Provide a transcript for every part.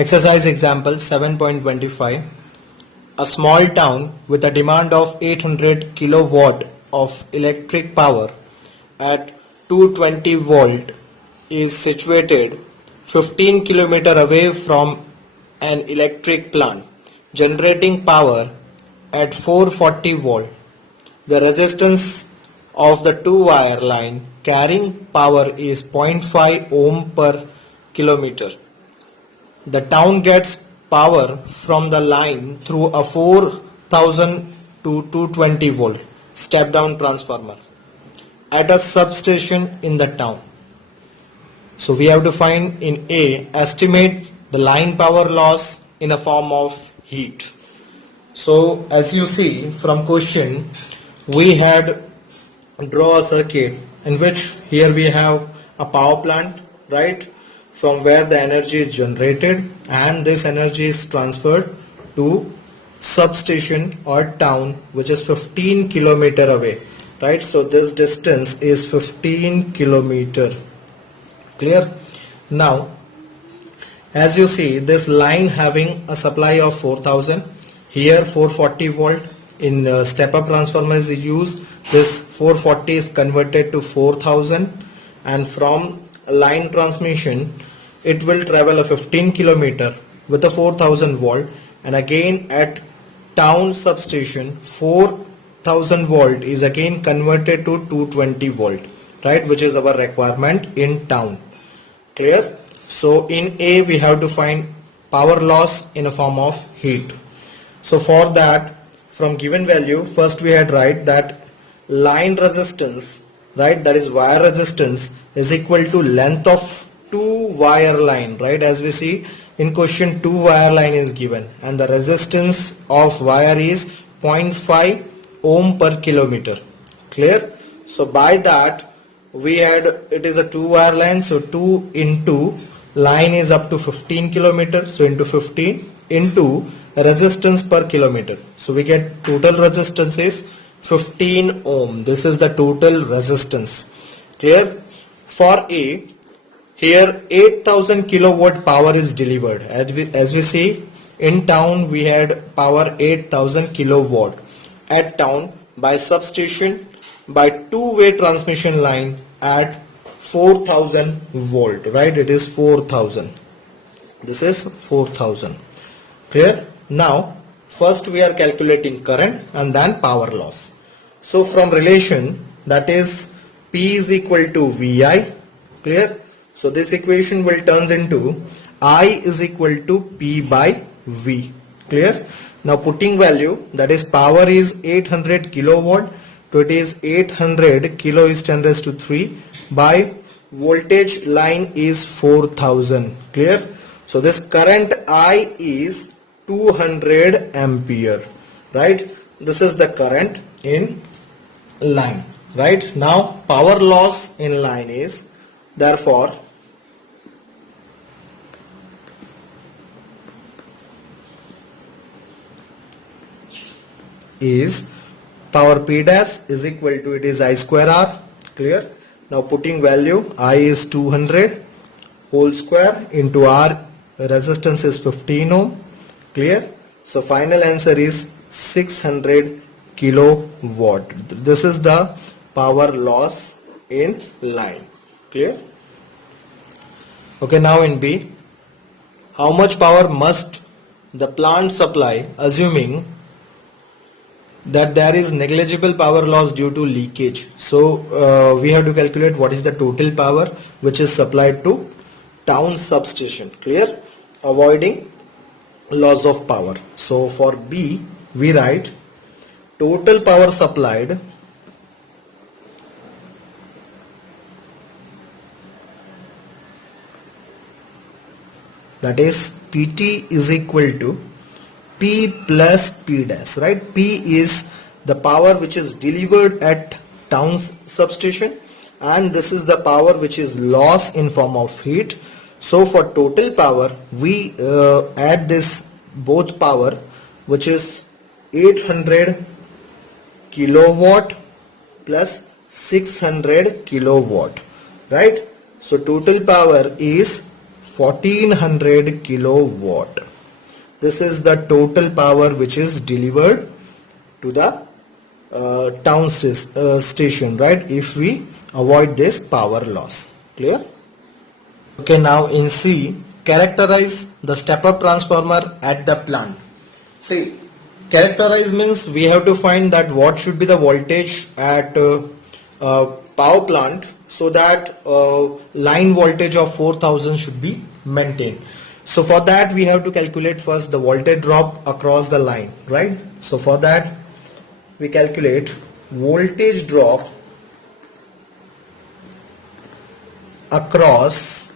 Exercise example 7.25. A small town with a demand of 800 kilowatt of electric power at 220 volt is situated 15 kilometer away from an electric plant generating power at 440 volt. The resistance of the two-wire line carrying power is 0.5 ohm per kilometer. The town gets power from the line through a 4000 to 220 volt step down transformer at a substation in the town. So we have to find in A, estimate the line power loss in a form of heat. So as you see from question, we had draw a circuit in which here we have a power plant, right, from where the energy is generated and this energy is transferred to substation or town which is 15 kilometer away, right. So this distance is 15 kilometer. Clear? Now as you see, this line having a supply of 4000, here 440 volt. In step up transformer is used, this 440 is converted to 4000, and from line transmission it will travel a 15 kilometer with a 4000 volt, and again at town substation 4000 volt is again converted to 220 volt, right, which is our requirement in town. Clear? So in A we have to find power loss in a form of heat. So for that, from given value, first we had write that line resistance, right, that is wire resistance, is equal to length of two wire line, right. As we see in question, two wire line is given and the resistance of wire is 0.5 ohm per kilometer. Clear? So by that we had, it is a two wire line, so 2 into line is up to 15 kilometer, so into 15 into resistance per kilometer, so we get total resistance is 15 ohm. This is the total resistance. Clear? For A, here 8000 kilowatt power is delivered. As we see in town we had power 8000 kilowatt at town by substation by two-way transmission line at 4000 volt, right. It is 4000. This is 4000. Clear? Now first we are calculating current and then power loss. So from relation, that is P is equal to VI. Clear? So this equation will turns into I is equal to P by V. Clear? Now putting value, that is power is 800 kilowatt, so it is 800 kilo is 10 raised to 3 by voltage line is 4000. Clear? So this current I is 200 ampere, right. This is the current in line, right. Now power loss in line is, therefore is power P dash is equal to, it is I square R. Clear? Now putting value, I is 200 whole square into R, resistance is 15 ohm. Clear? So final answer is 600 kilowatt. This is the power loss in line. Clear? Okay, now in B, how much power must the plant supply assuming that there is negligible power loss due to leakage? So we have to calculate what is the total power which is supplied to town substation. Clear? Avoiding loss of power. So for B we write total power supplied that is PT is equal to P plus P dash, right. P is the power which is delivered at town substation and this is the power which is lost in form of heat. So for total power we add this both power, which is 800 kilowatt plus 600 kilowatt, right. So total power is 1400 kilowatt. This is the total power which is delivered to the station, right? If we avoid this power loss. Clear? Okay, now in C, characterize the step-up transformer at the plant. See, characterize means we have to find that what should be the voltage at power plant, so that line voltage of 4000 should be maintained. So for that we have to calculate first the voltage drop across the line, right? So for that we calculate voltage drop across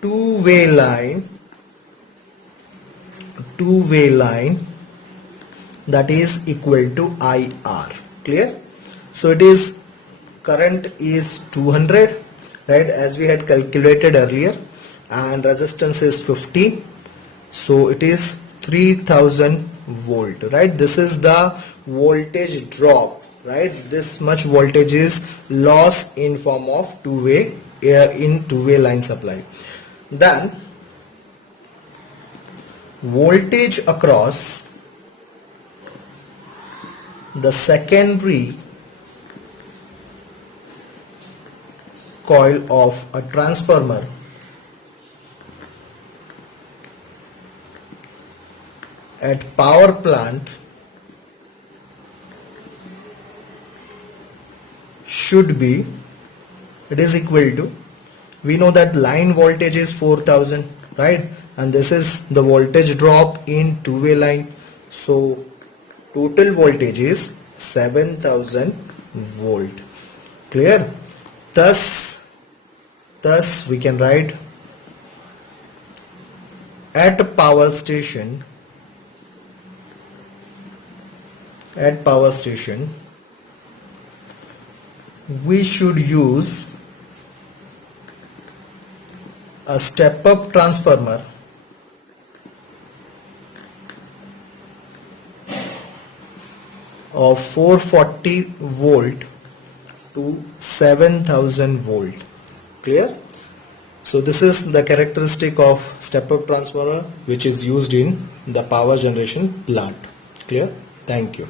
two-way line, that is equal to IR. Clear? So it is, current is 200, right, as we had calculated earlier, and resistance is 50, so it is 3000 volt, right? This is the voltage drop, right? This much voltage is loss in form of two-way line supply. Then voltage across the secondary coil of a transformer at power plant should be, it is equal to, we know that line voltage is 4000, right, and this is the voltage drop in two-way line, so total voltage is 7000 volt. Clear? Thus we can write at power station we should use a step-up transformer of 440 volt to 7000 volt. Clear? So this is the characteristic of step-up transformer which is used in the power generation plant. Clear? Thank you.